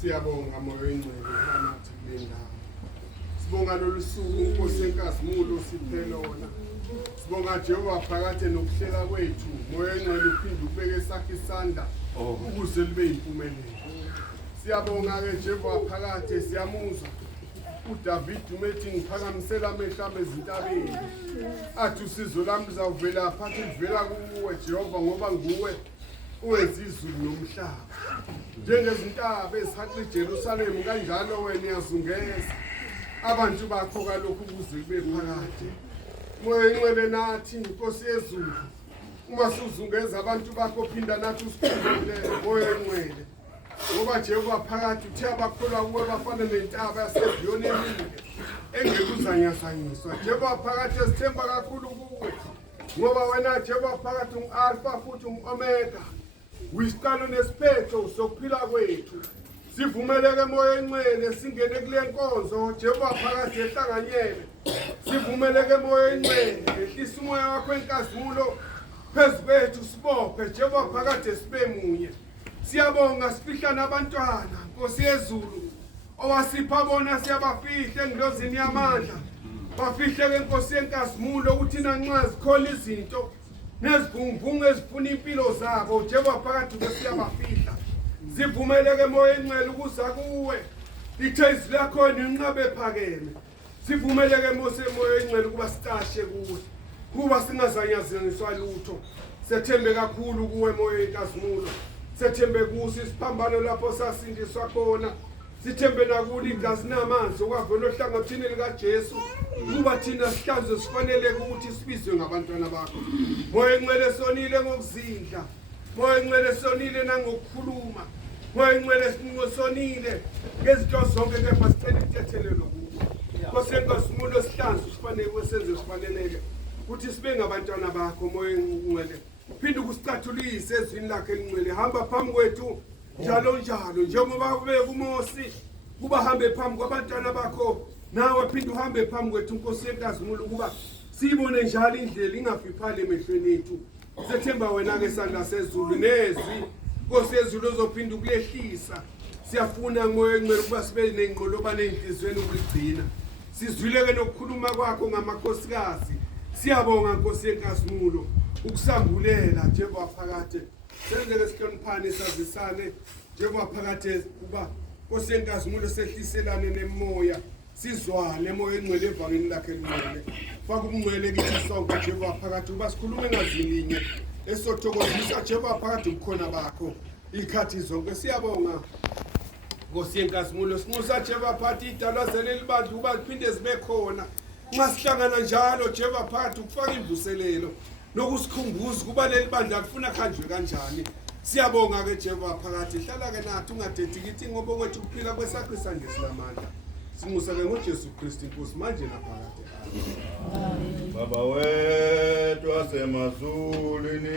Siyabonga moyo wengcwele nathi kule ndawo. Sibonga lolu suku Nkosi yenkazimulo siphe lona. Sibonga Jehova phakathi nokuhlela kwethu. Moyo wengcwele uphinde ubeke sakhe isandla ukuze libe impumelelo. Siyabonga ke Jehova phakathi siyamuzwa. uDavid umethi ngiphakamisela amehlo ami ezintabeni. Athi usizo lami lizavela phansi livela kuwe Jehova ngoba nguwe uwenza izulu nomhlaba. Njengezintaba ezihaqe eJerusalem kanjalo wena uyazungeza abantu bakho kalokhu ukuze kube phakathi. Moya ingcwele nathi Nkosi yezulu. Uma suzungeza abantu bakho phinda nathi usikhumbule moya ingcwele. Ngoba Jehova phakathi uthe abakholwa kuwe bafana nentaba yaseZiyoni emile engekuzanyazanyiswa. Jehova phakathi esithemba kakhulu kuwe. Ngoba wena Jehova phakathi ungu-Alpha futhi ungu-Omega. Uyisiqalo nesiphetho sokuphila kwethu. Sivumeleke moya ingcwele singene kule nkonzo Jehova phakathi ehlanganyele. Sivumeleke moya ingcwele ehlisa umoya wakho enkazimulo phezu kwethu sibophe Jehova phakathi sibe munye. Siyabonga sifihla nabantwana Nkosi yezulu owasipha bona siyabafihle engilozini yamandla. Bafihle ke Nkosi yenkazimulo ukuthi nanxa zikhola izinto nezivunguvungu ezifuna impilo zabo Jehova phakathi kwesiyabafihla. Sivumeleke moya ingcwele ukuza kuwe lithe izwi lakho inqabe phakeme. Sivumeleke Mose moya engcwele ukuba sitashe kuwe. Kuba singazanyaziswa lutho. Sethembe kakhulu kuwe moya inkazimulo. Sethembe kusi isiphambano lapho sasindiswa khona. Sithembe nakuli igazi namanzi okwavela ohlangothini likaJesu. Kuba thina sihlanze sifanele ukuthi sibizwe ngabantwana bakho. Moya engcwele sonile ngokuzindla. Moya engcwele sonile nangokukhuluma. Moya engcwele sonile ngezinto zonke kepha sicela ikuthethelelo kuwe. Nkosi yenkazimulo sihlanze sifanele kwesenze sifaneleke. Kuthi sibe ngabantwana bakho moya engcwele. Phinde ukusicathulise ezwini lakhe elingcwele. Hamba phambi kwethu njalo njalo njengoba ube kuMosi kuba hambe phambi kwabantwana bakho nawe phinde uhambe phambi kwethu Nkosi yenkazimulo ukuba sibone njalo indlela ingafiphali emehlweni ethu. Sethemba wena ke sandla sezulu nezwi Nkosi yezulu uzophinda ukulehlisa. Siyafuna moya engcwele ukuba sibe nenqoloba nenhlizweni ukuligcina. Sizwileke nokukhuluma kwakho ngamakhosikazi. Siyabonga Nkosi yenkazimulo ukusambulela njengoba phakade senzeke sihloniphane sazisane njengoba phakade kuba Nkosi yenkazimulo sehliselane nemoya sizwane moya engcwele evangeli lakhe elingcwele faka ubungcwele kithi sonke njengoba phakade kuba sikhulume ngazilinye esothokozisa njengoba phakade ubukhona bakho ikhathi zonke. Siyabonga Nkosi yenkazimulo sinxusa njengoba phakathi idalwa zelelibandla kuba liphinde zibe khona nxa sihlangana njalo njengoba phakathi ukufaka imvuselelo nokusikhumbuza kuba leli bandla kufuna khanjwe kanjani. Siyabonga ke Jehova phakathi hlala ke nathi ungadethi kithi ngoba kwethu kuphila kwesakho isandla silamandla. Sinxusa ke ngoJesu Kristu Nkosi manje naphakade. Amen. Baba wethu wasemazulwini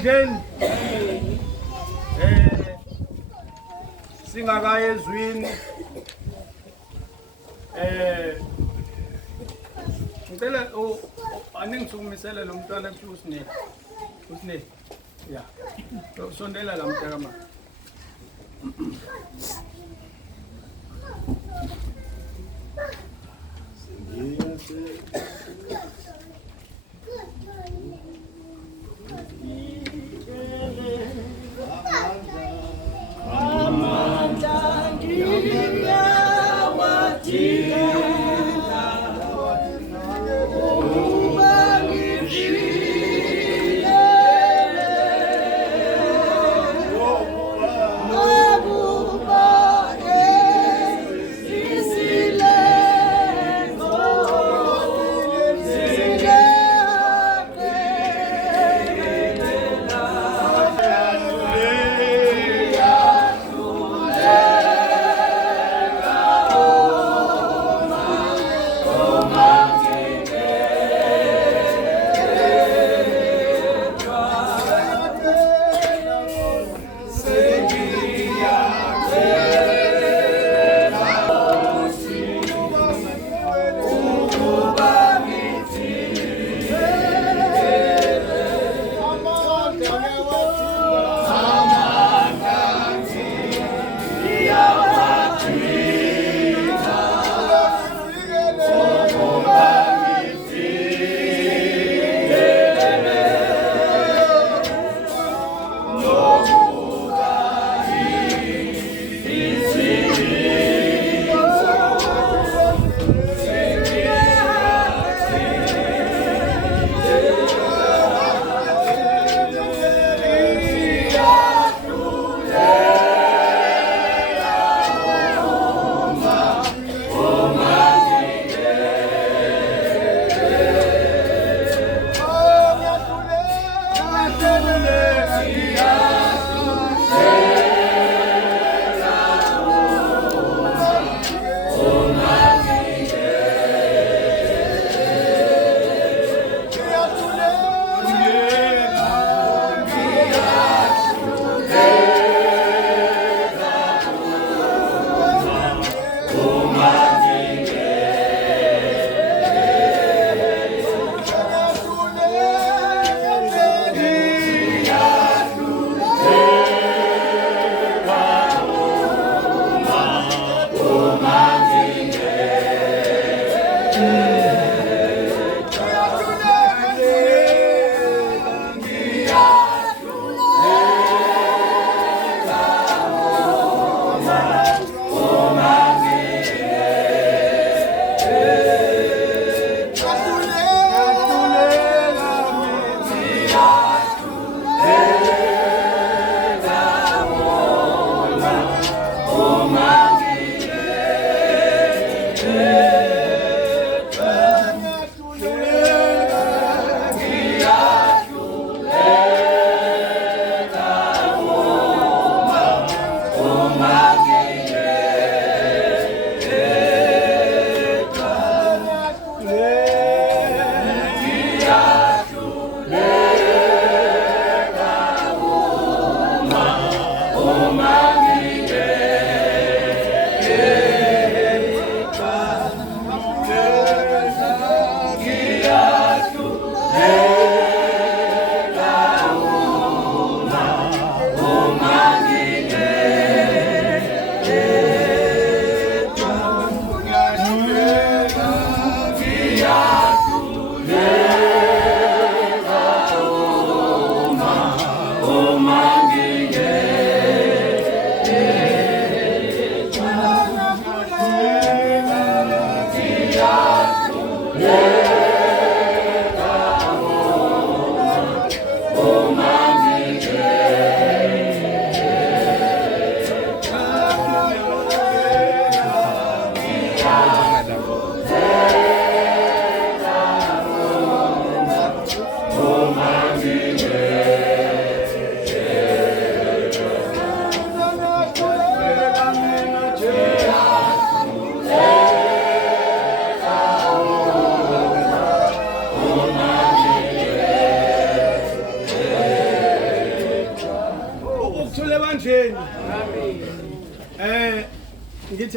emandleni singakaye ezwini ngicela aningisukumisele lo mntwana kuthiwa uSneh ya sondela la mntaka ma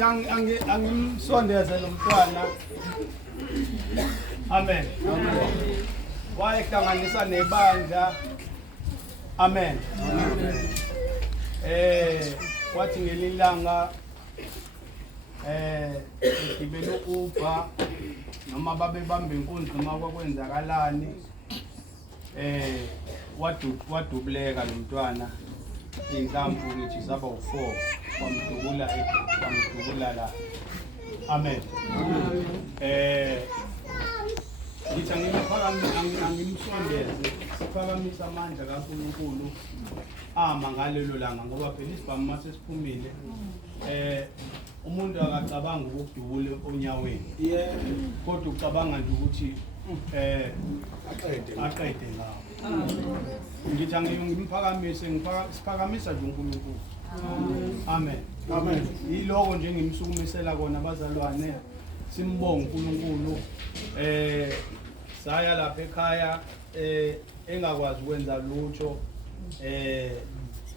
ngithi angimsondeze lo mntwana. Amen. Wayehlanganisa nebandla. Amen. Wathi ngelilanga igibele upha noma babe bambe inkunzi noma kwakwenzakalani wadubuleka lo mntwana inhlamvu ngithi zaba u4 kwamdubula la. Amen. Ngithi angimsondeze siphakamisa amandla kaNkulunkulu ama ngalelo langa ngoba phela isibhamu mase siphumile umuntu akacabanga ukudubula onyaweni kodwa ucabanga nje ukuthi aqede ngawo. Ngithi angimphakamise siphakamisa nje uNkulunkulu. Amen. Amen. Yiloko nje ngimsukumisela kona abazalwane simbonga uNkulunkulu. Saya lapha ekhaya engakwazi ukwenza lutho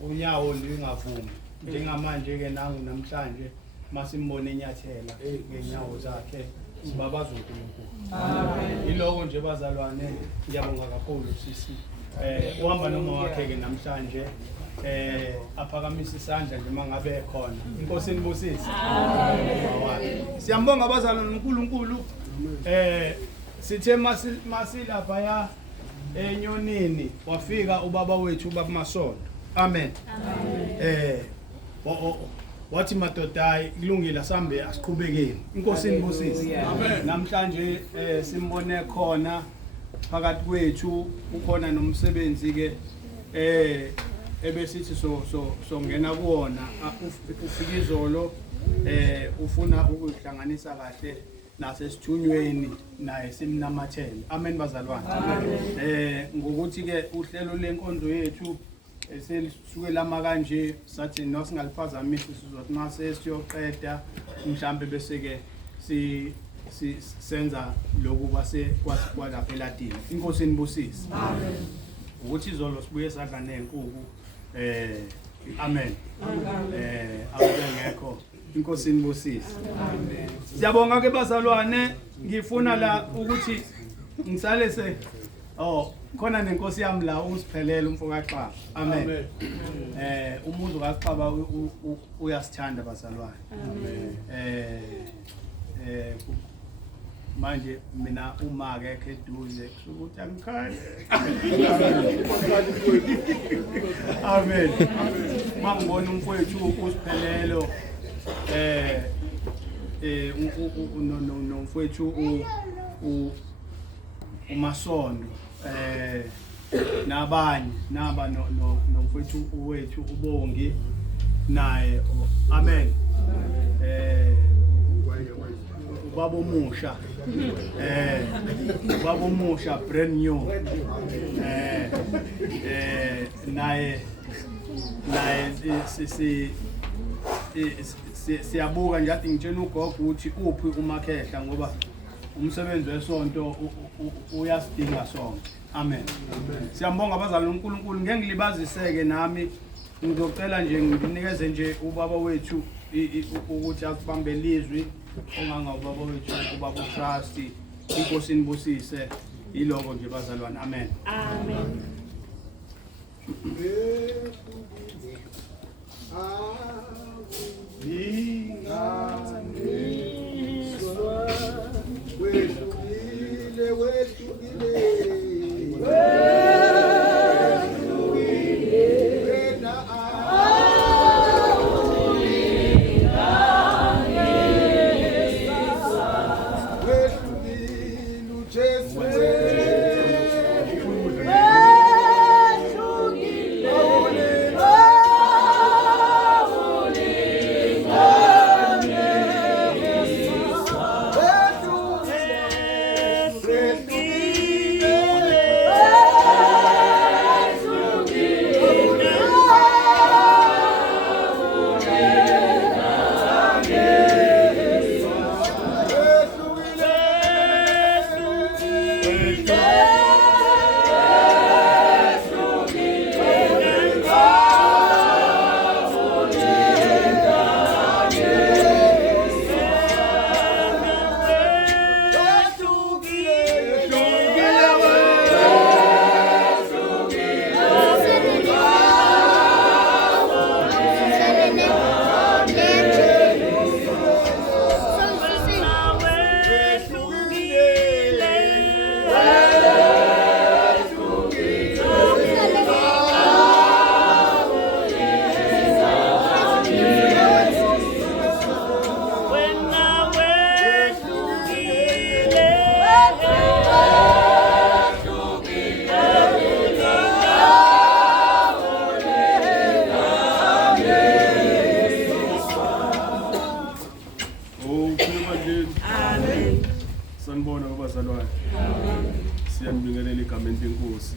unyawo lingavumi njengamanje ke nangu namhlanje masimbone enyathela ngenyawo zakhe sibabaza uNkulunkulu. Amen. Yiloko nje bazalwane ngiyabonga kakhulu sisi uhamba noma wakhe ke namhlanje aphakamisa isandla nje mangabe khona. Inkosi inibusise. Amen. Siyambonga abazalwane uNkulunkulu. Sithe masilapha ya enyonini wafika ubaba wethu ubaba Masondo. Amen. Amen. Wathi madodayi kulungile asambe asiqhubekeni. Inkosi inibusise. Amen. Namhlanje simbone khona phakathi kwethu ukhona nomsebenzi ke ebesithi so ngena kuona ufika izolo ufuna ukuhlanganisa kahle nasesithunyweni naye simnamathele. Amen bazalwane. Ngokuthi ke uhlelo lenkonzo yethu selisukela manje sathi nosingaliphazamisa sizothi mase siyoqeda mhlambe bese ke senza lokhu kwalapha eLatini. Inkosi inibusise. Amen. Ukuthi izolo sibuye sadla nenkukhu. Amen. Awungekho. Inkosi inibusise. Amen. Siyabonga ke bazalwane ngifuna la ukuthi ngisalese khona nenkosi yami la usiphelele umfokaXaba. Amen. Umuzi kaXaba uyasithanda bazalwane. Amen. Manje mina uma ke eduze ukuthi angikhali. Amen. Mangibona umfowethu usiphelelo nomfowethu uMasondo nabanye naba nomfowethu wethu uBongi naye. Amen. Ubaba omusha ubaba omusha brand new naye siyabuka nje athi ngitshela ugogo ukuthi uphi umakhehla ngoba umsebenzi wesonto uyasidinga sonke. Amen. Siyambonga abazalwane uNkulunkulu. Ngeke ngilibaziseke nami ngizocela nje nginikeze nje ubaba wethu ukuthi asibambe ilizwi onganga ubaba wethu ubaba uTrust. Inkosi inibusise. Yiloko nje bazalwane. Amen. Amen. Yeah. Amen. Sanibona abazalwane. Siyanibingelela igameni lenkosi.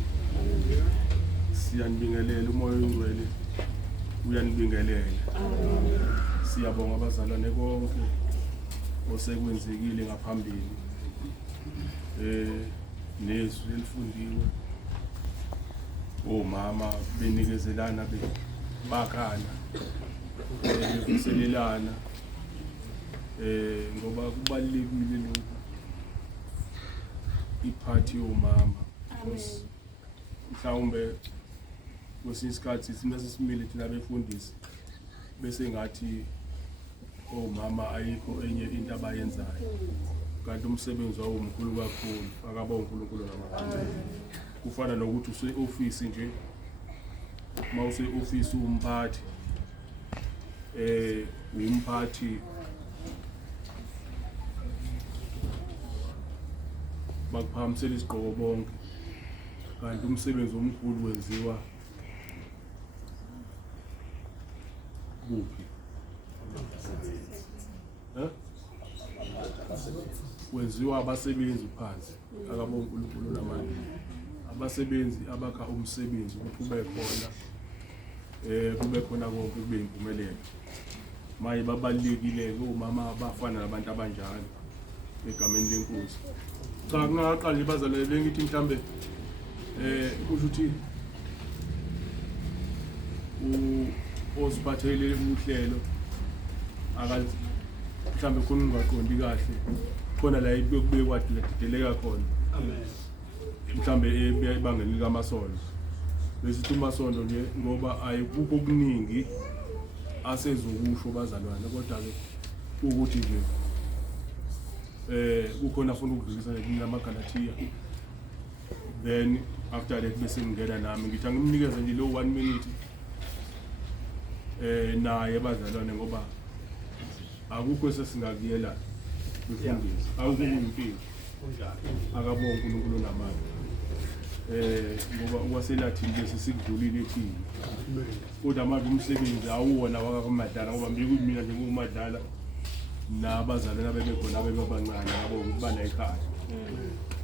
Siyanibingelela umoya ongcwele. Uyanibingelela. Siyabonga abazalwane konke osekwenzekile ngaphambili. Nezwi elifundiwe. Omama benikezelana bakhana. Bevuselelana. Ngoba kubalekile lokho. Iphathi yomama. Mhlawumbe kwesinye isikhathi simesimile thina befundisi bese ngathi omama ayikho enye into abayenzayo. Kanti umsebenzi wawo umkhulu kakhulu, akaba uNkulunkulu ngamandla. Kufana nokuthi use-office nje. Mawuse office umphathi umphathi bakuphamisela isigqoko bonke. Kanti umsebenzi omkhulu wenziwa kuphi? Wenziwa abasebenzi phansi, akaba uNkulunkulu namandla. Abasebenzi abakha umsebenzi ukuthi ube khona kube khona konke kube impumelelo. Maye babalekile omama abafana nabantu abanjalo egameni lenkosi. Cha ngaqala nje bazalwane ngithi mhlambe kusho ukuthi osiphathele uhlelo akazi mhlambe khona ungaqondi kahle khona la ibekubekwa dideleka khona. Amen. Mhlambe ebangeni likaMasondo. Bese uMasondo nje ngoba ayikukho okuningi asezokusho bazalwane kodwa ke ukuthi nje kukhona afuna ukudlulisa namaGalatia. Then after that bese ngena nami ngithi angimnikeze nje lo 1 minute naye bazalwane ngoba akukho esingakuyela befundisi akukho impilo akabonga uNkulunkulu namandla. Ngoba uwaselathini bese sikudlulile ephini. Kodwa manje umsebenzi awuwona wakaMadala ngoba mina nje nguMadala nabazalwane abebekhona abebabancane yabo ukuba la ekhaya.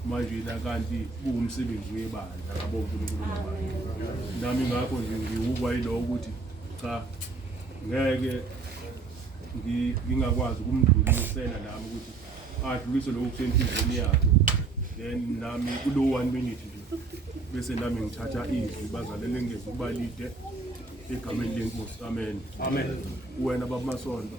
Manje la kanti kuwumsebenzi webandla akabonga uNkulunkulu namandla. Nami ngakho nje ngiwukwa yilo ukuthi cha ngeke ngingakwazi ukumdlulisela nami ukuthi adlulise lokho kusenhlizweni yakhe. Then nami kulo 1 minute nje bese nami ngithatha izwi bazalwane ngeze kuba lide egameni lenkosi. Amen. Amen. Wena baba Masondo.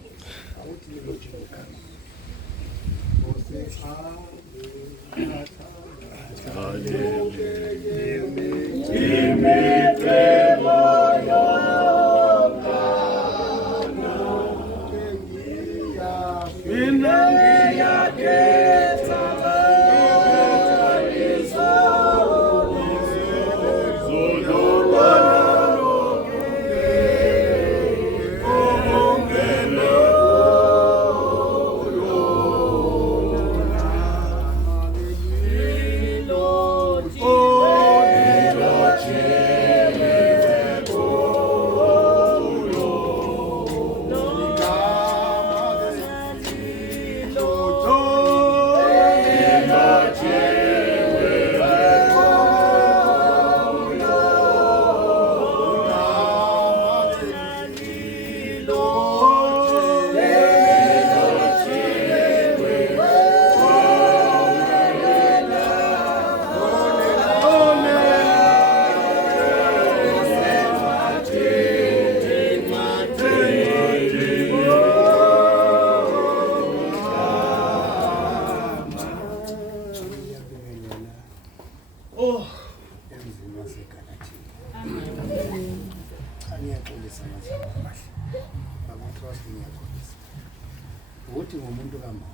Uthi ngomuntu kaMama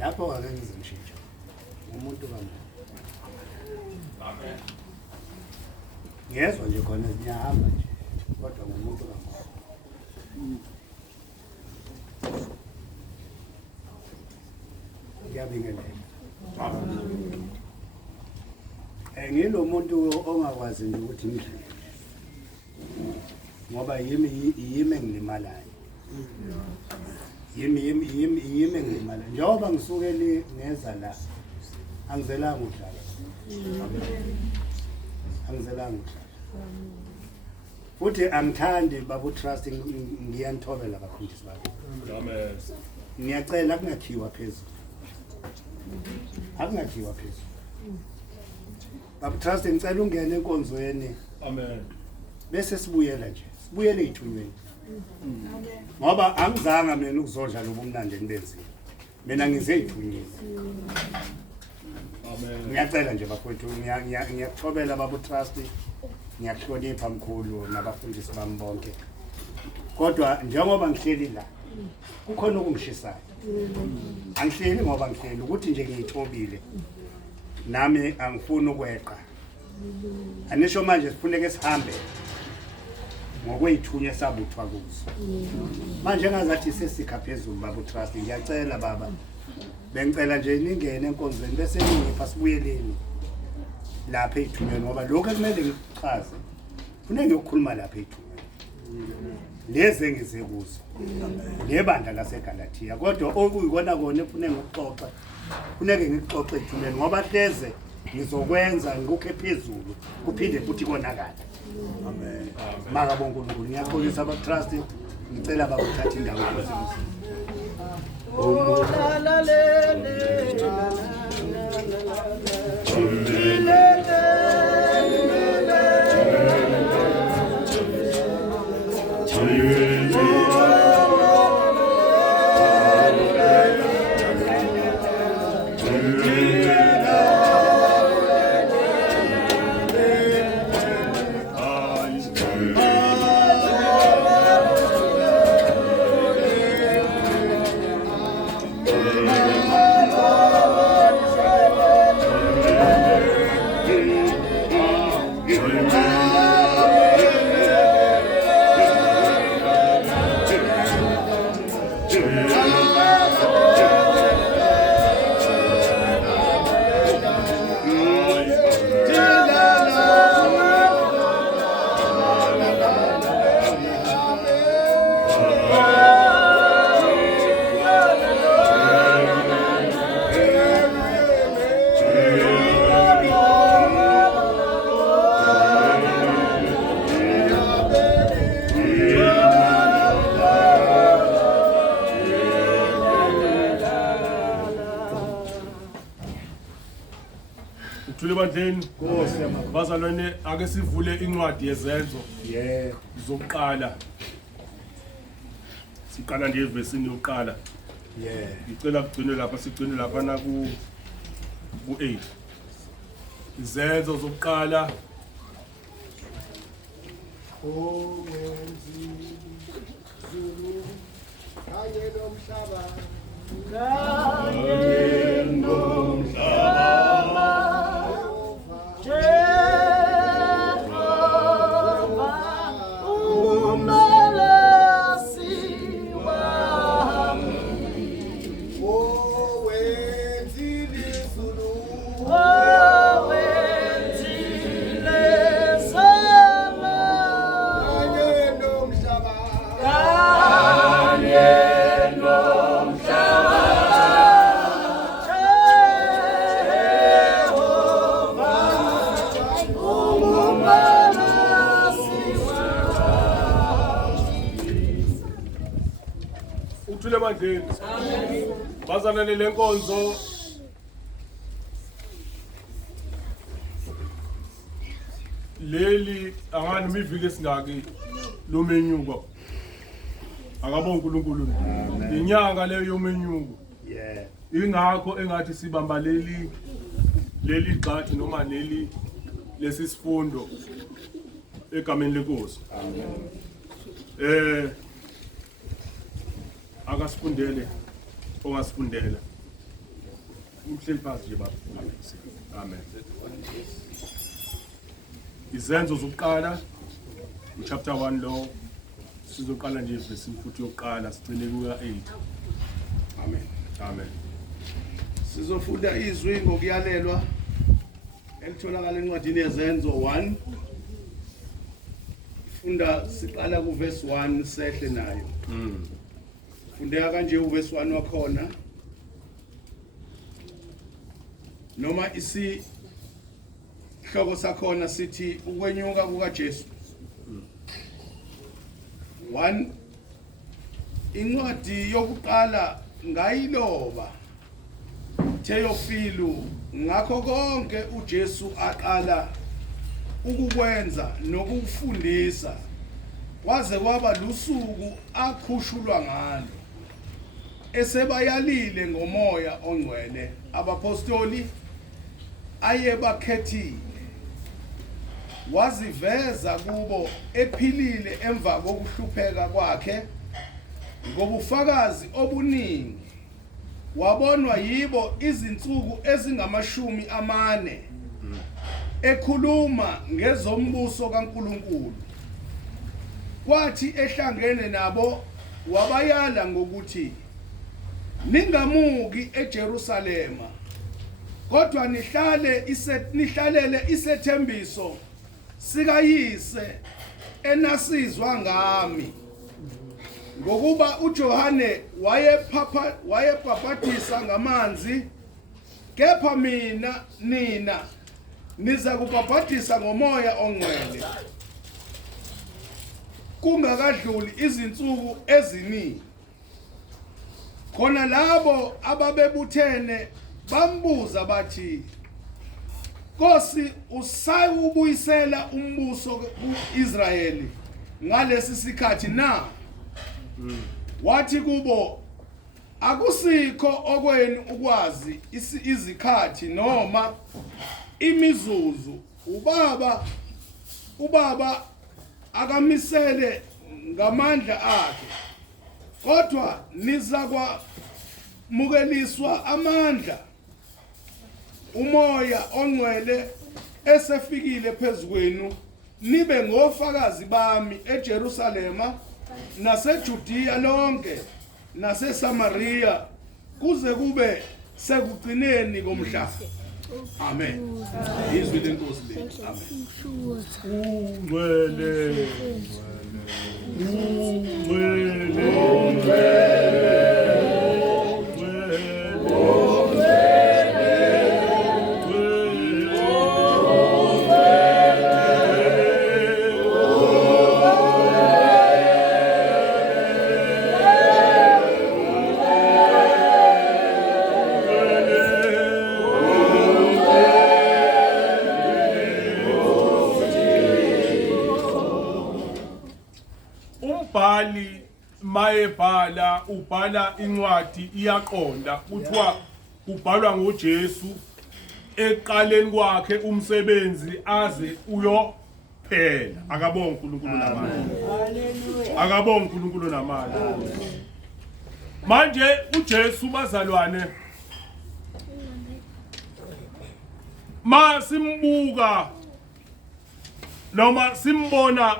lapho ake ngizimshintsha umuntu kaMama. Amen. Ngezwe nje khona ngiyahamba nje kodwa ngomuntu kaMama. Ngiyabingelela. Ngilo muntu ongakwazi nje ukuthi ngidlule. Ngoba yimi engilimalayo. yimi engimala njengoba ngisukeli ngeza la angizelanga udlala futhi angithandi babu trust ngiyanithobela abafundisi bakho Amen. ngiyacela kungakhiwa phezulu babu trust ngicela ungene enkonzweni Amen. bese sibuyela nje sibuyele ezithunyweni ngoba angizanga mina ukuzodla lobumnandi enibenzile mina ngize ezithunyweni Amen. ngiyacela nje bafowethu ngiyakuthobela babu trust ngiyakuhlonipha mkhulu nabafundisi bami bonke kodwa njengoba ngihleli la kukhona okungishisayo angihleli ngoba ngihleli ukuthi nje ngiyithobile nami angifuni ukweqa anisho manje sifuneke sihambe ngokwethunya sabuthwa kuzo manje ngazathi sesikha phezulu babu trust ngiyacela baba bengicela nje ningene enkonzweni bese ningipha sibuyeleni lapha ethunyweni ngoba lokho ekumele ngikuchaze kufanele ngiyokhuluma lapha ethunyweni lezi engize kuzo lebandla laseGalatia kodwa okuyikona kona kufanele ngikuxoxe kufanele ngikuxoxe ethunyweni ngoba hleze ngizokwenza ngikukhe phezulu kuphinde futhi konakala amen makabonke uNkulunkulu ngiyaxolisa aba trust ngicela bakuthatha indawo yakho Bandleni bazalwane ake sivule incwadi yezenzo zokuqala siqala nje evesini yokuqala ngicela kugcine lapha sigcine lapha na ku 8 izenzo zokuqala Bandleni bazalwane lenkonzo leli angani miviki esingaki lo menyuko akabonga uNkulunkulu inyanga leyo yomenyuko ingakho engathi sibamba leli gxathi noma lesi sifundo egameni lenkosi akasifundele ongasifundela umhleli phansi nje baba amen izenzo zokuqala chapter 1 lo sizoqala nje verse futhi yokuqala sigcine kuya 8 amen Sizofunda izwi ngokuyalelwa elitholakala encwadini yezenzo 1 funda siqala ku verse 1 sehle nayo fundeka kanje uverse 1 wakhona noma isihloko sakhona sithi ukwenyuka kukaJesu 1 incwadi yokuqala ngayiloba Theophilo ngakho konke uJesu aqala ukukwenza nokufundisa kwaze kwaba lusuku akhushulwa ngalo esebayalile ngomoya ongcwele abapostoli ayebakhethile waziveza kubo ephilile emva kokuhlupheka kwakhe ngobufakazi obuningi wabonwa yibo izinsuku ezingama40 ekhuluma ngezombuso kaNkuluNkulu kwathi ehlangene nabo wabayala ngokuthi ningamuki eJerusalema kodwa nihlalele isethembiso sikayise enasizwa ngami ngokuba uJohane wayebhaphathisa ngamanzi kepha nina niza kubhaphathisa ngomoya ongcwele kungakadluli izinsuku eziningi khona labo ababebuthene bambuza bathi Nkosi usayubuyisela umbuso kuIsrayeli ngalesi sikhathi na wathi kubo akusikho okwenu ukwazi izikhathi noma imizuzu ubaba akamisele ngamandla akhe kodwa nizakwamukeliswa amandla umoya ongcwele esefikile phezukwenu nibe ngofakazi bami eJerusalema naseJudiya lonke naseSamaria kuze kube sekugcineni komhlaba amen izwi lenkosi lethu amen ungcwele mayebhala ubhala incwadi iyaqonda kuthiwa kubhalwa ngoJesu eqaleni kwakhe umsebenzi aze uyophela akabonga uNkulunkulu namandla akabonga uNkulunkulu namandla manje uJesu bazalwane masimbuka noma simbona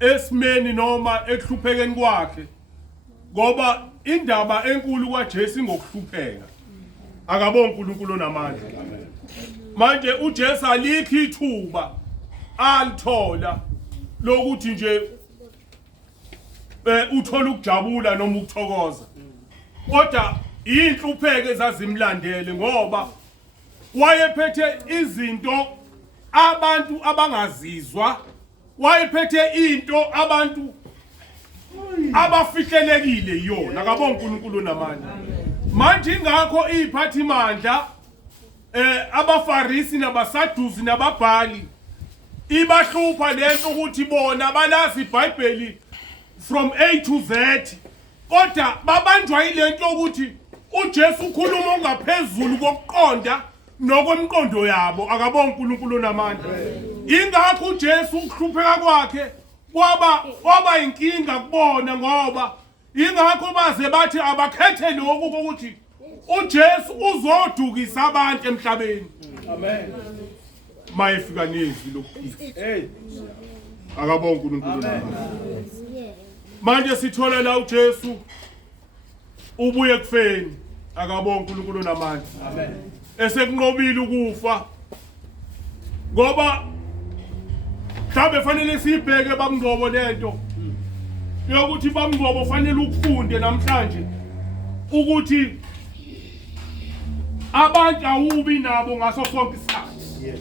esimeni noma ekuhluphekeni kwakhe ngoba indaba enkulu kaJesu ngokuhlupheka akabonga uNkulunkulu namandla manje uJesu alikho ithuba alithola lokuthi nje uthola ukujabula noma ukuthokoza kodwa inhlupheko ezazimlandele ngoba wayephethe izinto abantu abangazizwa wayephethe into abantu abafihlelekile yona akabonga uNkulunkulu namandla manje ingakho iziphathimandla abafarisi nabasaduzi nababhali ibahlupha lento ukuthi bona balazi iBhayibheli from A to Z kodwa babanjwa yilento ukuthi uJesu ukhuluma ongaphezulu kokuqonda nokwemqondo yabo akabonga uNkulunkulu namandla ingakho uJesu ukuhlupheka kwakhe kwaba inkinga kubona ngoba ingakho baze bathi abakhethe lokho ukuthi uJesu uzodukisa abantu emhlabeni amen mayefika nezwi lokuphila akabonga uNkulunkulu namandla manje sithola la uJesu ubuye kufeni akabonga uNkulunkulu namandla amen esekunqobile ukufa ngoba mhlawumbe fanele sibheke bamngcobo lento yokuthi bamngobo fanele ukufunde namhlanje ukuthi abantu awubi nabo ngaso sonke isikhathi. Yes.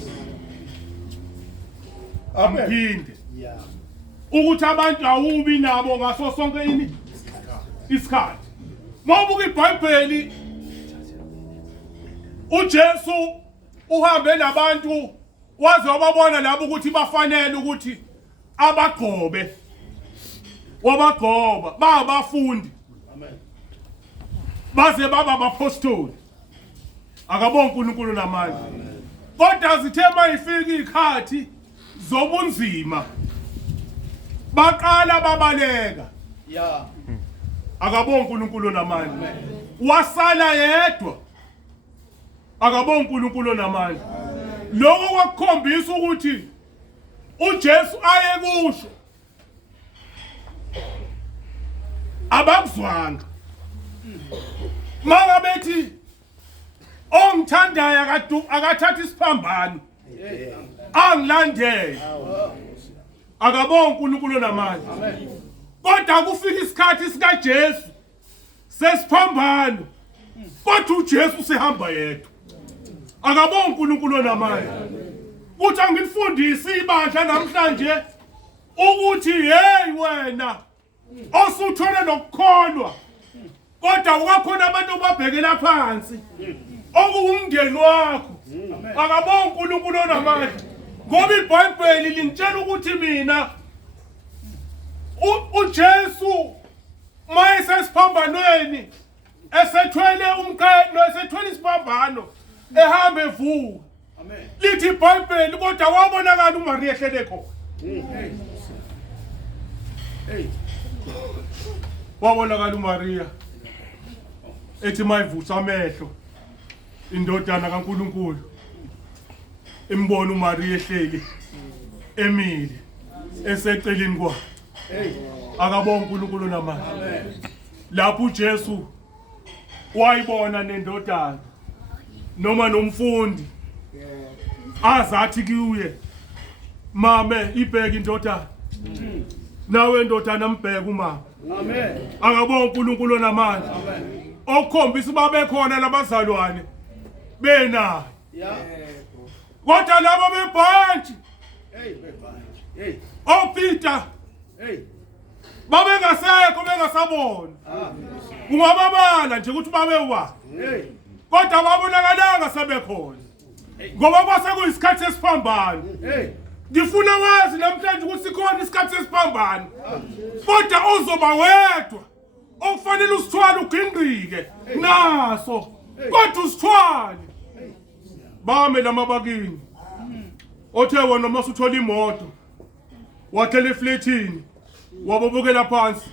Amphinde Yeah. ukuthi abantu awubi nabo ngaso sonke isikhathi. Mawubuka iBhayibheli uJesu uhambe nabantu waze wababona labo ukuthi bafanele ukuthi abagcobe. Wabagcoba babafundi. Amen. Baze baba abapostoli. Akabonga uNkulunkulu namandla. Kodwa zithe mayifika ikhathi zobunzima baqala babaleka. Yeah. Akabonga uNkulunkulu namandla. Wasala yedwa. Akabonga uNkulunkulu namandla. Lokho kwakukhombisa ukuthi uJesu aye kusho abakuzwanga. Manga bethi ongithandayo akathatha isiphambano angilandele. Akabonga uNkulunkulu namandla. Kodwa kufika isikhathi sika Jesu sesiphambano. Kodwa uJesu sehamba yedwa. Akabonga uNkulunkulu namandla. Uthi angifundise ibandla namhlanje ukuthi hey wena osuthole lokukholwa kodwa ukakhona abantu ababhekela phansi okuwumndeni wakho. Akabonga uNkulunkulu namandla. Ngoba iBhayibheli lintshela ukuthi mina uJesu mayesesiphambanweni esethwele umqhelo esethwele isiphambano ehambe evuka. Amen. Lithi iBhayibheli kodwa wabonakala uMaria ehlele khona. Hey. Wabonakala uMaria ethi mayivusa amehlo indodana kaNkulunkulu imbona uMaria ehleli emile eseceleni kwakhe. Hey. Akabonga uNkulunkulu namandla. Amen. Lapho uJesu wayibona nendodana noma nomfundi azathi kuye mame ibheke indodana. Nawe indodana mbheke umama. Amen. Akabonga uNkulunkulu namandla. Amen. Okukhombisa babekhona labazalwane bena. Yeah. Kodwa labo bebhantshi Hey. Hey. oPeter Hey. babengasekho bengasabona. Ungababala nje ukuthi babewa. Hey. Kodwa babonakalanga sebekhona. Ngoba kwase kuyisikhathi sesiphambano. Hey. Ngifuna wazi namhlanje ukuthi sikhona isikhathi sesiphambano. Kodwa uzoba wedwa. Okufanele usithwale ugingqike naso. Kodwa usithwale. Bame lamabakini. Othe wena uma usuthola imoto. Wathela efletini. Wabobukela phansi.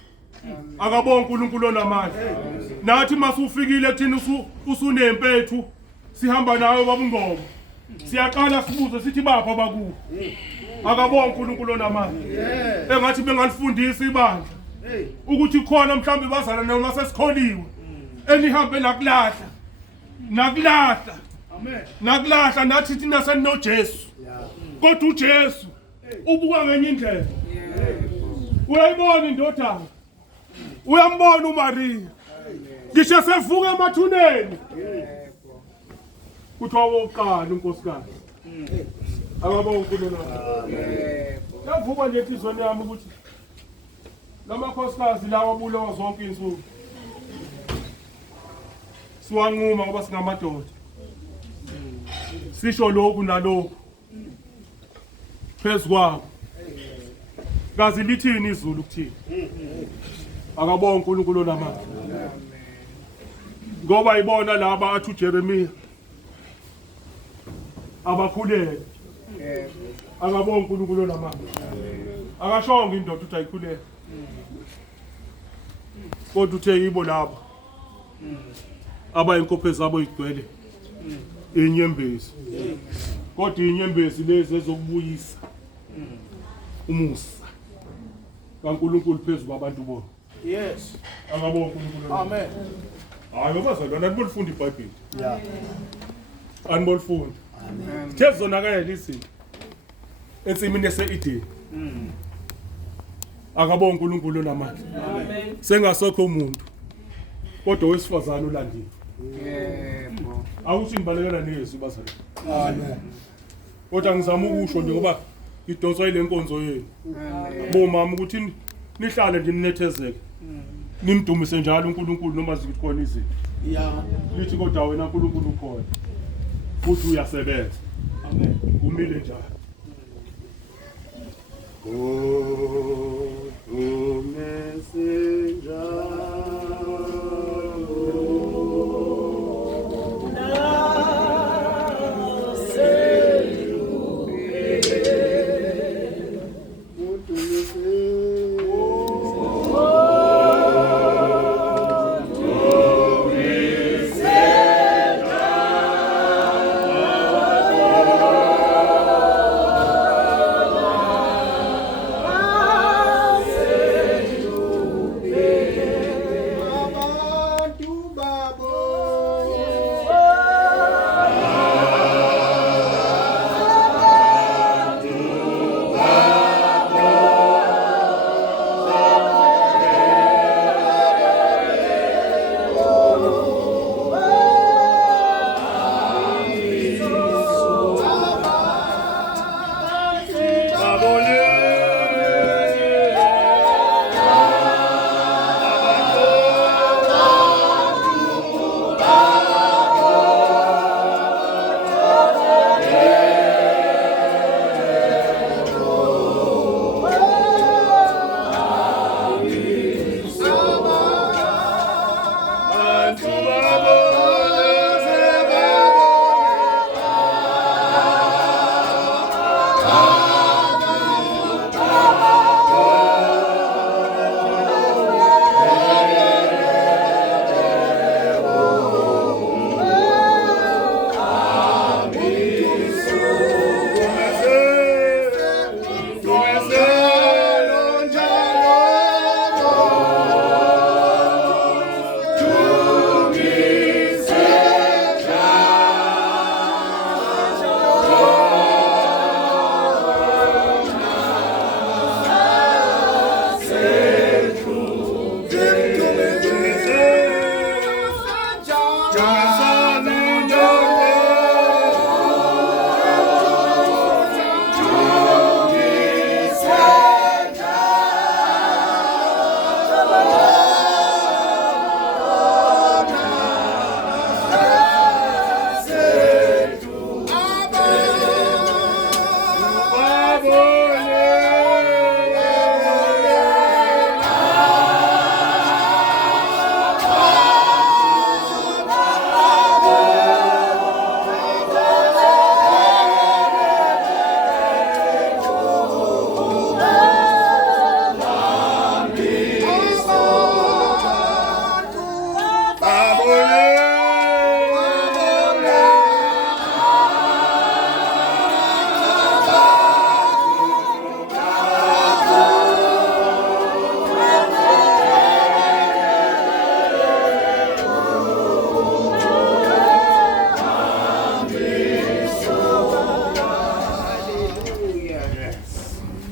Akabonga uNkulunkulu namandla. Nathi masufikile kuthina usunempethu sihamba nawe babungobo. Siyaqala sibuze sithi bapha bakuwo. Akabonga uNkulunkulu namandla. Engathi bengalifundisa ibandla. Ukuthi khona mhlawumbe bazana noma sesikholiwe. Enihambe nakulahla. Nakulahla. Amen. Nakulahla nathi thina senoJesu. Kodwa uJesu ubuka ngenye indlela. Uyayibona indodana. Uyambona uMaria. Ngisho sevuka emathuneni. Kuthiwa woqala unkosikazi. Akabonga uNkulunkulu. Yavuka nje inhliziyo yami ukuthi lamakhosikazi lawa abulawa zonke insuku. Siwanquma ngoba singamadoda. Sisho lokhu nalokhu. Phezukwayo. Kazi lithini izulu kuthini? Akabonga uNkulunkulu namandla. Ngoba ibona laba athi uJeremiya abakhulele. Akabonga uNkulunkulu namandla. Akashonga indoda ukuthi ayikhulele. Kodwa uthe yibo laba abayinkophe zabo igcwele inyembezi. Kodwa inyembezi lezi ezokubuyisa umusa kaNkulunkulu phezulu kwabantu bona. Yes. Akabonga uNkulunkulu. Amen. Hayi bazalwana anibulifunda iBhayibheli. Yeah. Anibulifunda. Amen. Thezonakala izinto. Ensimini yaseEden. Akabonge uNkulunkulu namandla. Amen. Sengasokho umuntu. Kodwa wesifazana ulandile. Yebo. Awuthi ngibalekela nezwi bazali. Amen. Kodwa ngizama ukusho nje ngoba ngidonswa ile nkonzo yenu. Bomama ukuthi nihlale nje ninethezeke. Nimdumise njalo uNkulunkulu noma zikhona izinto. Ya. Lithi kodwa wena uNkulunkulu ukhona. Futhi uyasebenza. Amen. Umile njalo. Oh, messenger.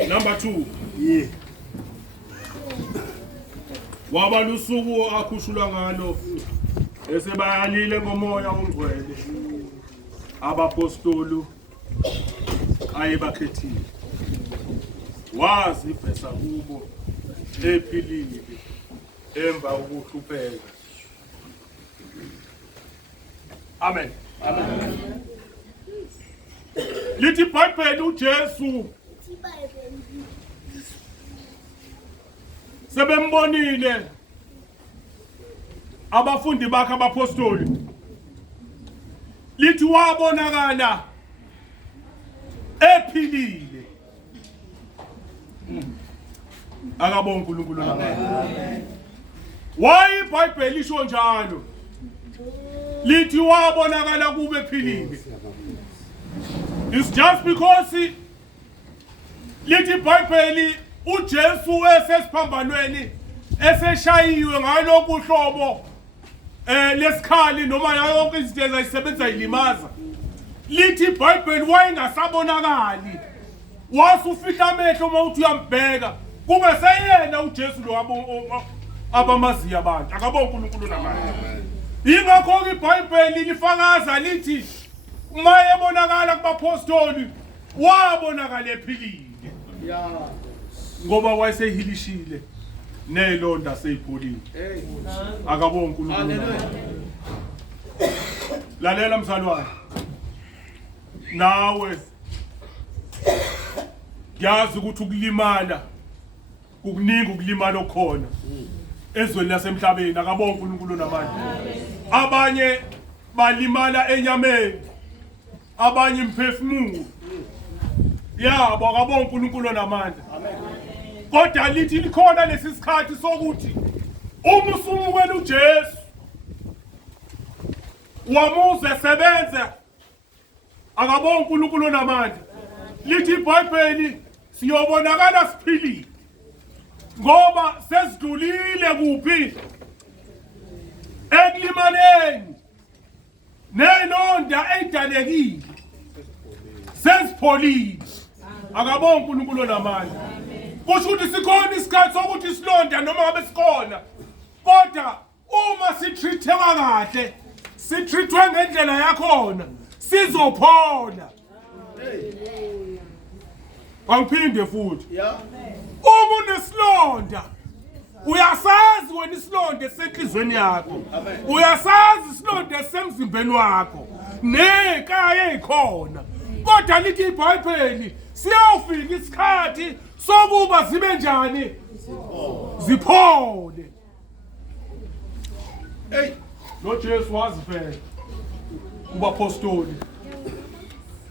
Number 2. Yeah. Waba lusuku akhushulwa ngalo esebayalile ngomoya ongcwele abapostoli ayebakhethile. Wazi ibhesa kubo ephilile emva ukuhlupheka. Amen. Amen. Lithi iBhayibheli uJesu sebembonile abafundi bakhe abapostoli. Lithi wabonakala ephilile. Akabonge uNkulunkulu namandla. Amen. Why iBhayibheli isho njalo? Lithi wabonakala kube ephilile. It's just because lithi iBhayibheli uJesu esesiphambanweni eseshayiwe ngalokhu uhlobo lesikhali noma yonke izinto ezayisebenza ilimaza. Lithi iBhayibheli wayengasabonakali. Wasufihla amehlo mawuthi uyambheka kube seyena uJesu lo abamaziya abantu akabona uNkulunkulu namanje. Ingakho iBhayibheli lifakaza lithi uma ebonakala kubapostoli wabonakala ephilile. Ngoba wayesehilishile nelonda seyipholile. Akabona uNkulunkulu. Lalela mzalwane. Nawe yazi ukuthi ukulimala kukuningi ukulimala okhona ezweni lasemhlabeni akabona uNkulunkulu namanje. Abanye balimala enyameni, abanye imphefumulo. Yabo akabona uNkulunkulu namanje. Kodwa lithi likhona lesi sikhathi sokuthi uma usumukela uJesu wamuze sebenza akabona uNkulunkulu namanje. Lithi iBhayibheli siyobonakala siphilile ngoba sesidlulile kuphi ekulimaleni nelonda edalekile sesipholile akabona uNkulunkulu namanje. Kusho ukuthi sikhona isikhathi sokuthi isilonda noma ngabe sikhona kodwa uma sitreateka kahle sitreatwe ngendlela yakhona sizophola. Angiphinde futhi. Uma unesilonda uyasazi wena isilonda senhlizweni yakho. Uyasazi isilonda semzimbeni wakho. Nekhaya ezikhona. Kodwa lithi iBhayibheli siyofika isikhathi sokuba zibe njani? Ziphole. Hey, lo Jesu waziphela kubapostoli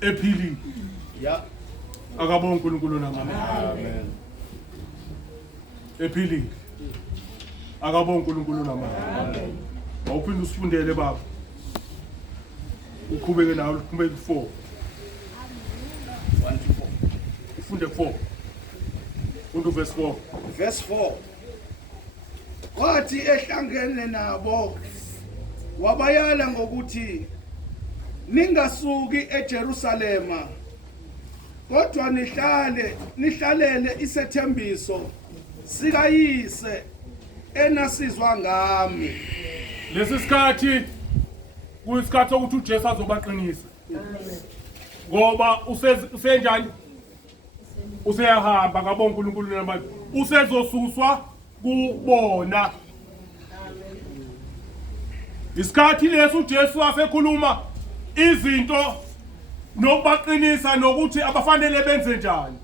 ephilile. Akabona uNkulunkulu namanje. Amen. Ephilile. Akabona uNkulunkulu namanje. Amen. Awuphinde usifundele baba. Uqhubeke nawe uqhubeke 4. 1 to 4. Ufunde 4. Undo verse 4. Verse 4. Kwathi ehlangene nabo wabayala ngokuthi ningasuki eJerusalema kodwa nihlalele isethembiso sikayise enasizwa ngami. Lesi sikhathi kuyisikhathi sokuthi uJesu azobaqinisa. Ngoba usenjani? Useyahamba ngabona uNkulunkulu namanje. Usezosuswa kubona. Isikhathi leso uJesu wasekhuluma izinto nokubaqinisa nokuthi abafanele benze njani.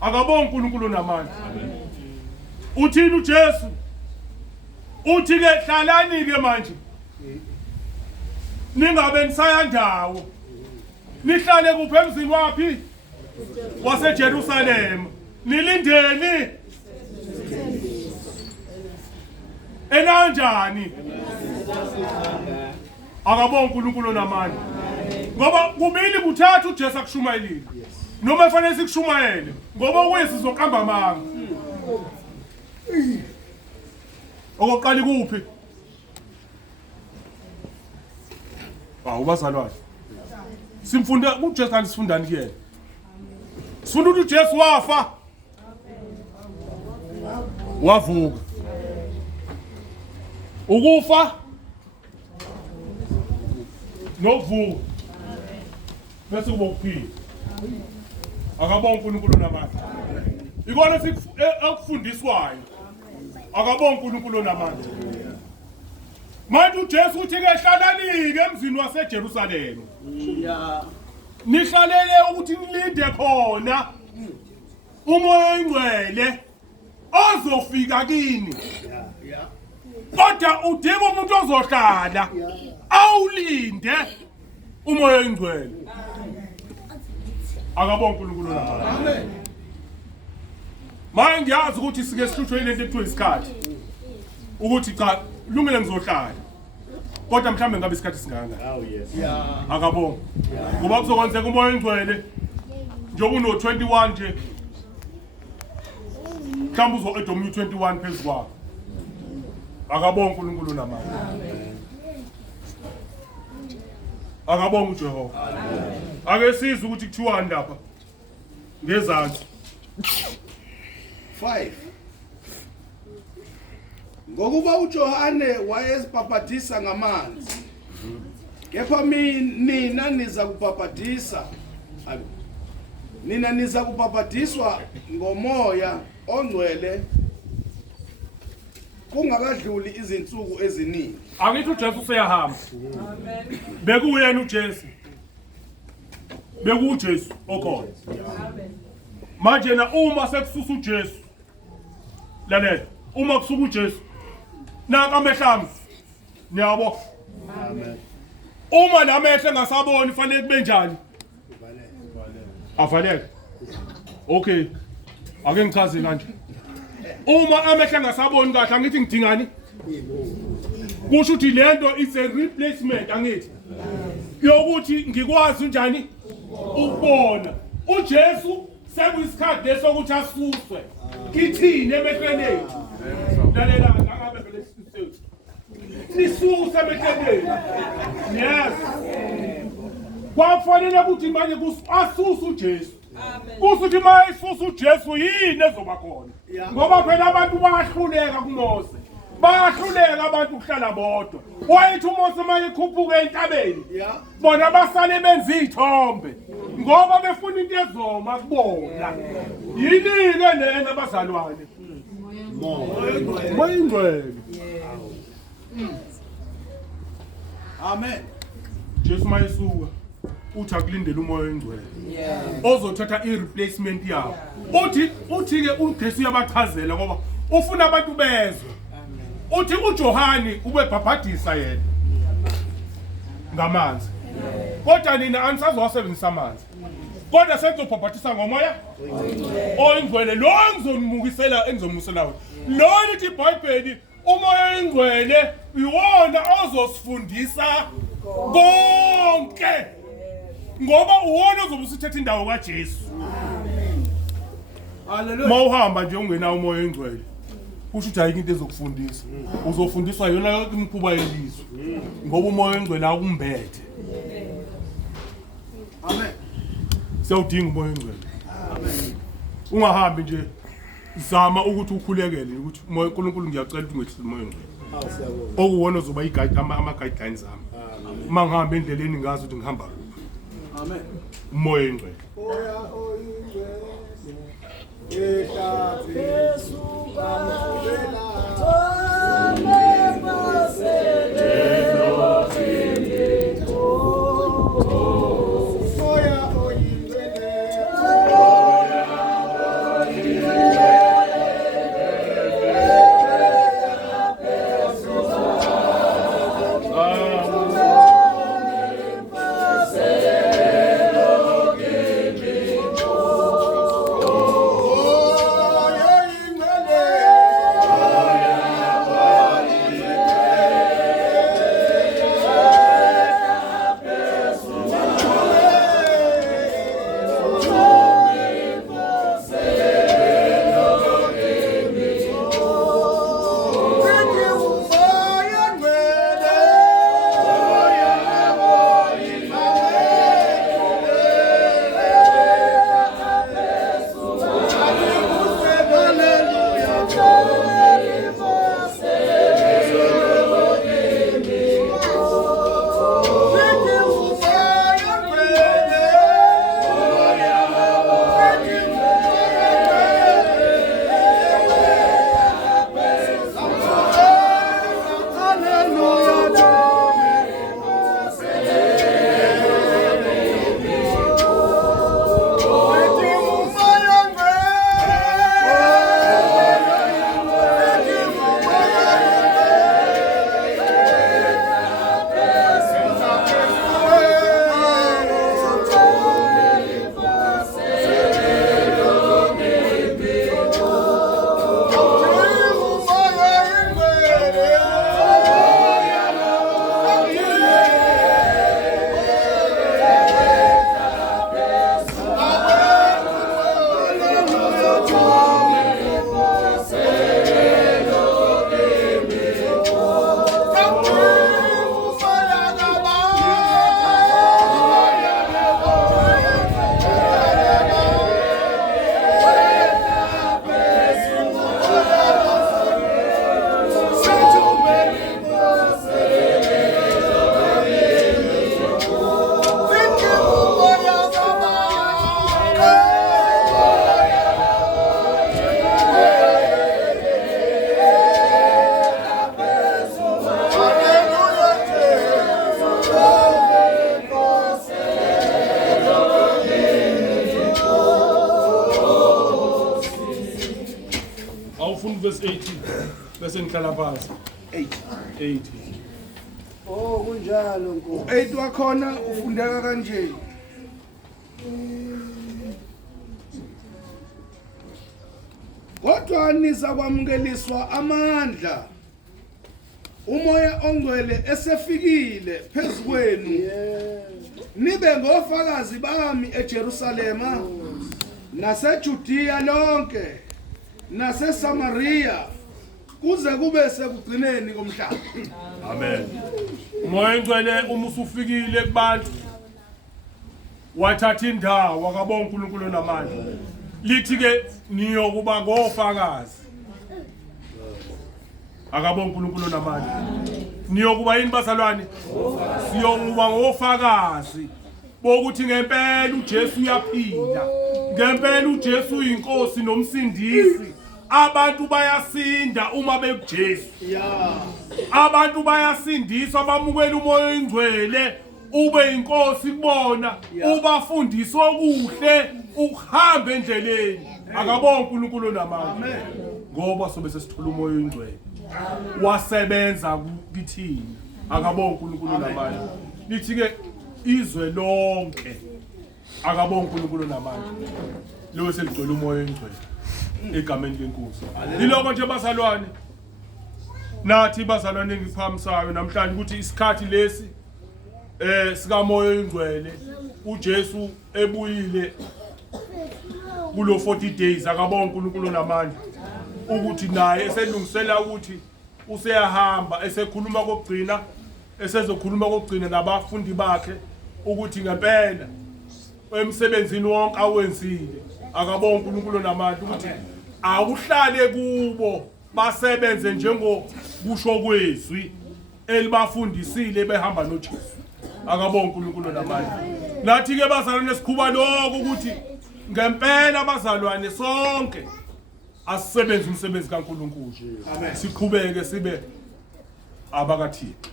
Akabona uNkulunkulu namanje. Uthini uJesu? Uthi ke hlalani ke manje. Ningabe nisaya ndawo. Nihlale kuphi emzini wapi? WaseJerusalem. Nilindeni. Enanjani? Akabona uNkulunkulu namanje. Ngoba kumele kuthatha uJesu akushumayelile. Noma efanele sikushumayele ngoba wesi zoqamba amanga. Okoqala kuphi? Ubazalwane. Simfunda uJesu kanti sifundani kuyena. Sifunda ukuthi uJesu wafa. Wavuka. Ukufa nokuvuka. Bese kuba ukuphila. Akabona uNkulunkulu namanje. Ikona ekufundiswayo. Akabona uNkulunkulu namanje. Manje uJesu uthi ke hlalani-ke emzini waseJerusalema. Nihlalele ukuthi nilinde khona umoya oyingcwele ozofika kini. Kodwa udinga umuntu ozohlala awulinde umoya oyingcwele. Akabona uNkulunkulu namanje. Amen. Manje ngiyazi ukuthi sike sihlushwe lento ekuthiwa isikhathi. Ukuthi cha lungile ngizohlala. Kodwa mhlambe ngabe isikhathi singanga. Oh yes. Akabona. Ngoba kuzokwenzeka umoya oyingcwele njengoba uno 21 nje. Mhlambe uzo-Edom 21 phezulu kwakho. Akabona uNkulunkulu namanje. Akabona uJehova. Ake sizwe ukuthi kuthiwani lapha ngezansi. 5. Ngokuba uJohane wayezibhabhadisa ngamanzi, kepha nina niza kubhabhadisa. Nina niza kubhabhadiswa ngomoya ongcwele kungakadluli izinsuku eziningi. Akithi uJesu useyahamba. Amen. Bekuyena uJesu. BekuJesu okhona. Amen. Manje na uma sekususa uJesu. Lalela, uma kusuka uJesu naka amehlamvu. Niyabo. Amen. Uma namehla engasaboni fanele kube njani? Avaleke. Okay. Ake ngichaze kanje. Uma amehla engasaboni kahle angithi ngidingani? Kusho ukuthi lento is a replacement angithi. Yokuthi ngikwazi njani ukubona. UJesu sekuyisikhathi lesokuthi asuswe. Kithini emehlweni ethu. Lalela angabe vele sisithu. Nisuse emehlweni. Yes. Kwafanele ukuthi manje asuswe uJesu. Kusuthi manje isusa uJesu yini ezoba khona. Ngoba phela abantu bayahluleka kuMose. Bayahluleka abantu ukuhlala bodwa. Wayithi uMose manje khuphuke entabeni. Bona basale benza izithombe. Ngoba befuna into ezoma kubona. Yini ke lena abazalwane? Moya ingcwele. Amen. Jesu mayisuka uthi akulindele umoya engcwele. Ozothatha i-replacement yabo. Uthi ke uJesu uyabachazela ngoba ufuna abantu bezwe. Uthi uJohane ubebhabhadisa yena ngamanzi. Kodwa nina anisazowasebenzisa amanzi. Kodwa senzobhabhadisa ngomoya oyingcwele. Lo ngizomukisela engizomusela wena. Lo lithi iBhayibheli umoya oyingcwele iwona ozosifundisa konke. Ngoba uwona ozobusithetha indawo kaJesu. Haleluya. Mawuhamba nje ungena umoya oyingcwele. Kusho ukuthi ayikho into ezokufundisa. Uzofundiswa yona yonke imikhuba yelizwe. Ngoba umoya oyingcwele akumbethe. Amen. Siyawudinga umoya oyingcwele. Amen. Ungahambi nje zama ukuthi ukhulekele ukuthi umoya uNkulunkulu ngiyacela ukuthi ungehlise umoya oyingcwele. Okuwona uzoba ama-guidelines ami. Uma ngihamba endleleni ngazi ukuthi ngihamba kuphi. Amen. Umoya oyingcwele. bese ngihlala phansi 8 Oh kunjalo Nkosi. 8 wakhona ufundeka kanje. Kodwa niza kwamukeliswa amandla umoya ongcwele esefikile phezukwenu nibe ngofakazi bami eJerusalema naseJudiya lonke naseSamaria kuze kube sekugcineni komhlaba. amen umoya engcwele uma usufikile kubantu wathatha indawo akabonga uNkulunkulu namandla lithi ke niyokuba ngofakazi akabonga uNkulunkulu namandla niyokuba yini bazalwane siyokuba ngofakazi bokuthi ngempela uJesu uyaphila ngempela uJesu uyinkosi nomsindisi abantu bayasinda uma bekuJesu abantu bayasindiswa bamukela umoya oyingcwele ube inkosi kubona ubafundisa okuhle ukuhamba endleleni akabonga uNkulunkulu namandla ngoba sobe sesithola umoya oyingcwele wasebenza kithini akabonga uNkulunkulu namandla lithi ke izwe lonke akabonga uNkulunkulu namandla lo seligcwele umoya oyingcwele egameni lenkosi yiloko nje bazalwane nathi bazalwane ngiphamisayo namhlanje ukuthi isikhathi lesi sika moya oyingcwele uJesu ebuyile kulo 40 days akabonga uNkulunkulu namandla ukuthi naye eselungisela ukuthi useyahamba esekhuluma kokugcina esezokhuluma kokugcina nabafundi bakhe ukuthi ngempela emsebenzini wonke awenzile akabonga uNkulunkulu namandla ukuthi akuhlale kubo basebenze njengokusho kwezwi elibafundisile behamba noJesu akabonga uNkulunkulu namandla nathi ke bazalwane sikhuba lokho ukuthi ngempela bazalwane sonke asisebenze umsebenzi kaNkulunkulu siqhubeke sibe abakaThixo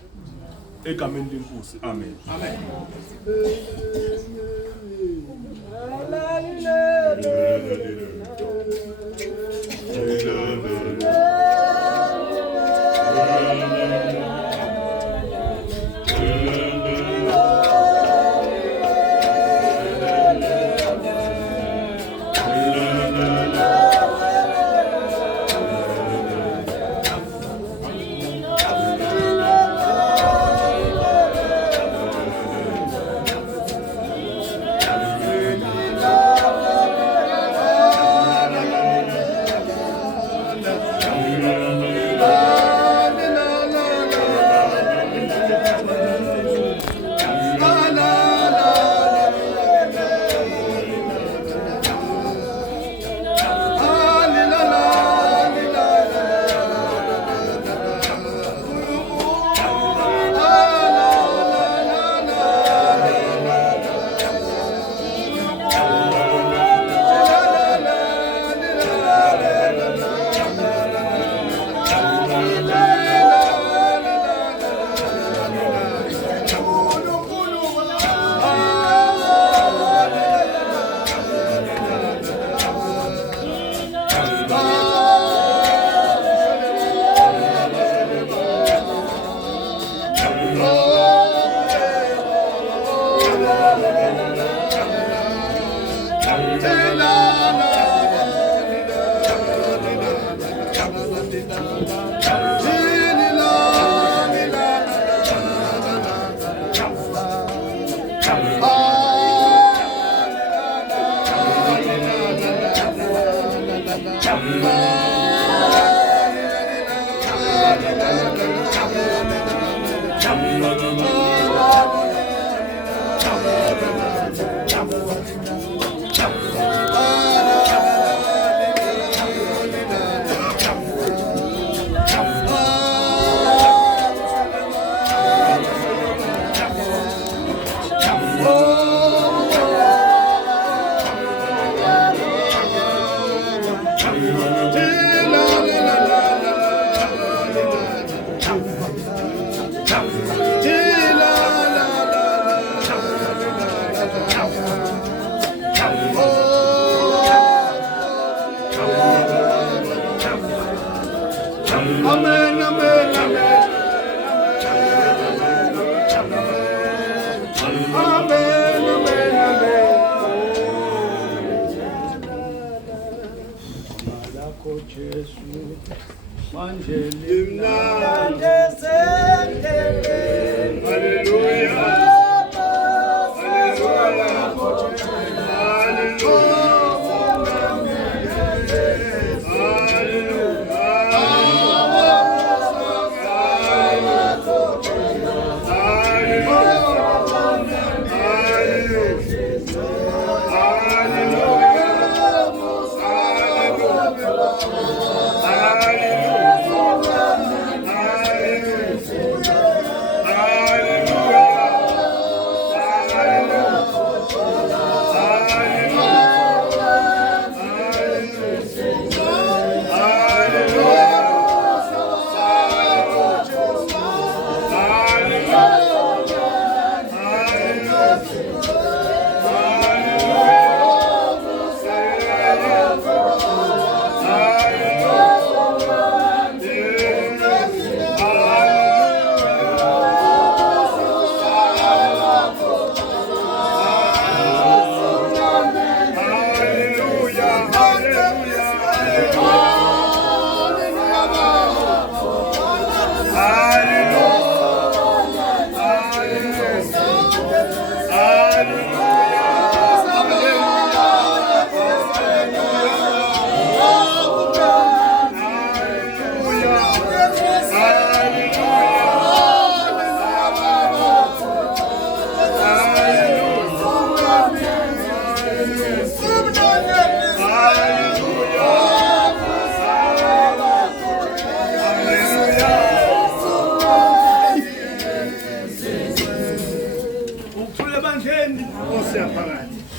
egameni lenkosi amen Amen. Oh Jesu manje Limnandi. Hallelujah.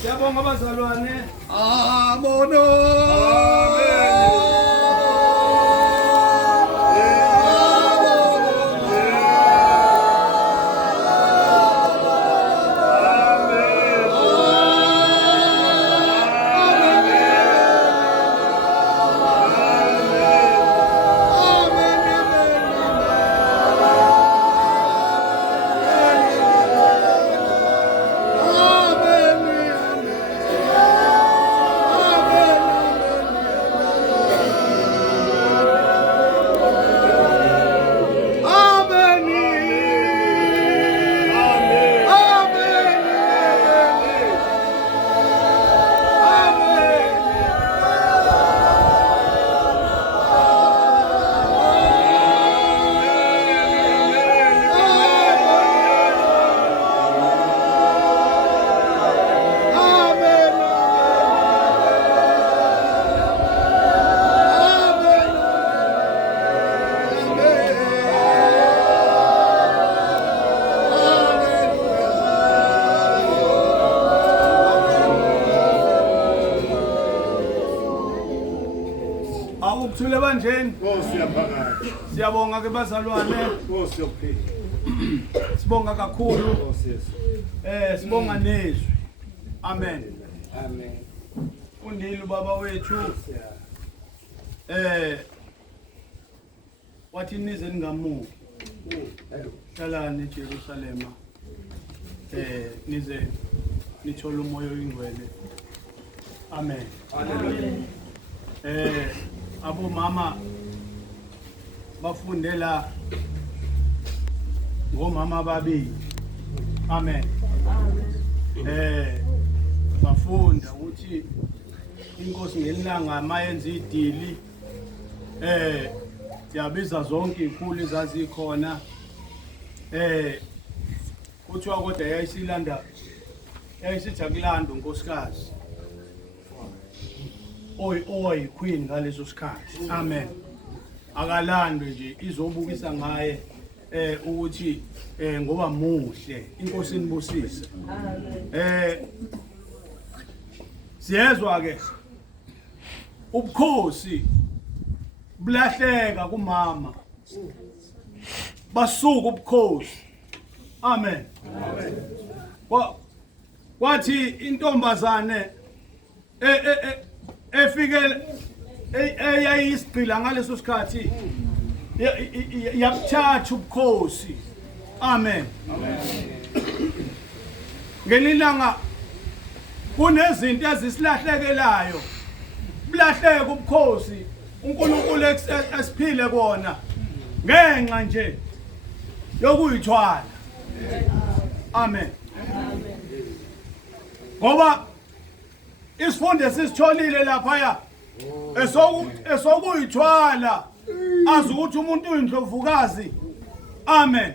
Siyabonga abazalwane. Abono. Awukuthule banjeni. Siyaphakathi. Siyabonga ke bazalwane. Siyophila. Sibonga kakhulu. Siyes. Sibonga nezwi. Amen. Amen. Undilo baba wethu. Wathi nize ningamuki. Hlalani eJerusalema. Nize nithola umoya oyingcwele. Amen. Amen. Abo mama bafundela ngomama ababili. Amen. Bafunda ukuthi inkosi ngelilanga mayenza idili yabiza zonke ikhulu ezazikhona kuthiwa kodwa yayisilanda yayisithi akulanda unkosikazi oy queen ngaleso sikhathi. Amen. Akalandwe nje izobukisa ngaye ukuthi ngoba muhle inkosi inibusise. Siyezwa ke ubukhosi bulahleka kumama basuka ubukhosi. Amen. Kwathi intombazane efike eyayisigcila ngaleso sikhathi yakuthatha ubukhosi. Amen. Ngelilanga kunezinto ezisilahlekelayo. Bulahleka ubukhosi uNkulunkulu esiphile kona ngenxa nje yokuyithwala. Amen. Ngoba isifundo sisitholile lapha esokuyithwala azi ukuthi umuntu uyindlovukazi. Amen.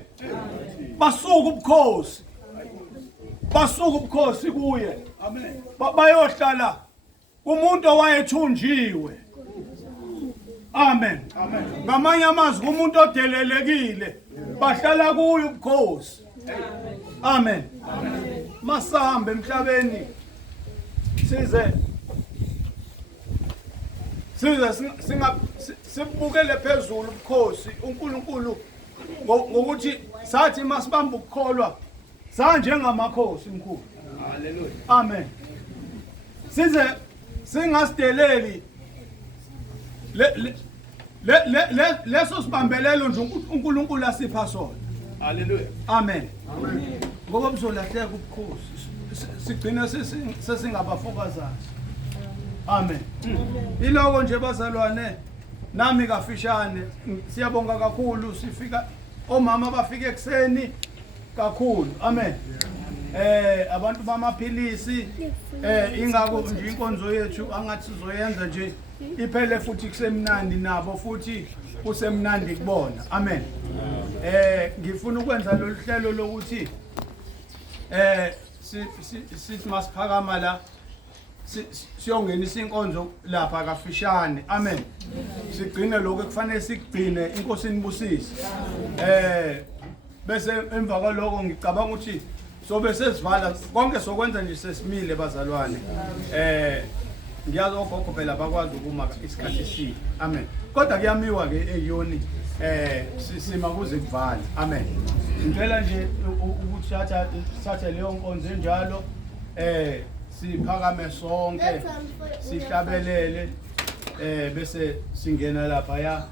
Basuka ubukhosi. Basuka ubukhosi kuye. Amen. Bayohlala umuntu owayethunjiwe. Amen. Amen. Ngamanye amazwi umuntu odelelekile bahlala kuye ubukhosi. Amen. Amen. Masahambe emhlabeni sibukele phezulu ubukhosi uNkulunkulu ngokuthi sathi masibamba ukukholwa sanjengamakhosi mkhulu. Haleluya. Amen. Singasideleli leso sibambelelo nje uNkulunkulu asipha sona. Haleluya. Amen. Amen. Ngoba bizolahleka ubukhosi sigcina sesingabafokazana. Amen. Iloko nje bazalwane nami kafishane siyabonga kakhulu sifika omama bafike ekseni kakhulu. Amen. Abantu bamaphilisi ingako nje inkonzo yethu angathi sizoyenza nje iphele futhi kusemnandi nabo futhi kusemnandi kubona. Amen. Ngifuna ukwenza lo hlelo lokuthi sithi masiphakama la siyongenisa inkonzo lapha kafishane. Amen. Sigcine lokho kufanele sikugcine inkosi inibusise. Bese emva kwaloko ngicabanga ukuthi sobe sesivala konke sokwenza nje sesimile bazalwane. Ngiyazi ogogo phela bakwazi ukuma isikhathi eside. Amen. Kodwa kuyamiwa ke eyoni sisima kuze kuvala. Amen. Ngicela nje ukuthi sathe leyo nkonzo enjalo siphakame sonke sihlabelele bese singena lapha ya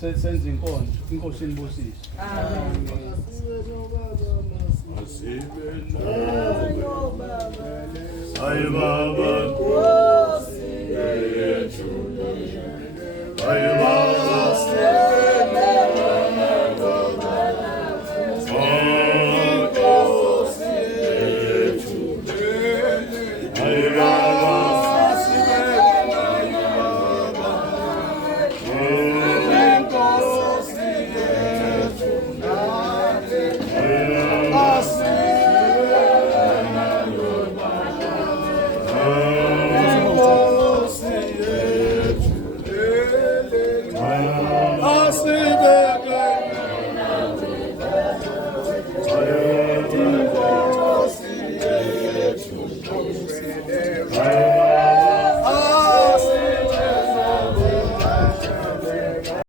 senza inkonzo inkosi inibusise. Amen. Ay baba Nkosi yethu ay baba